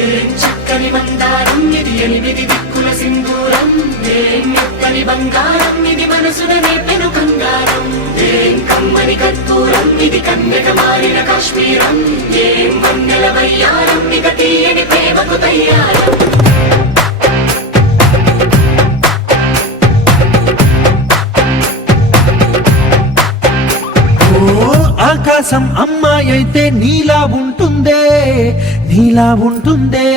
ఏం చక్కని మందారం ఇది, ఎనిమిది దిక్కుల సింధూరం. ఏం మెత్తని బంగారం ఇది, మనసున నేపెను బంగారం. ఏం కమ్మని కర్పూరం ఇది, కన్యక మారిన కాశ్మీరం. ఏం వన్నెల వయ్యారం ఇక తీయని ప్రేమకు తయ్యారం. ఆకాశం అమ్మాయి అయితే నీలా ఉంటుందే, నీలా ఉంటుందే.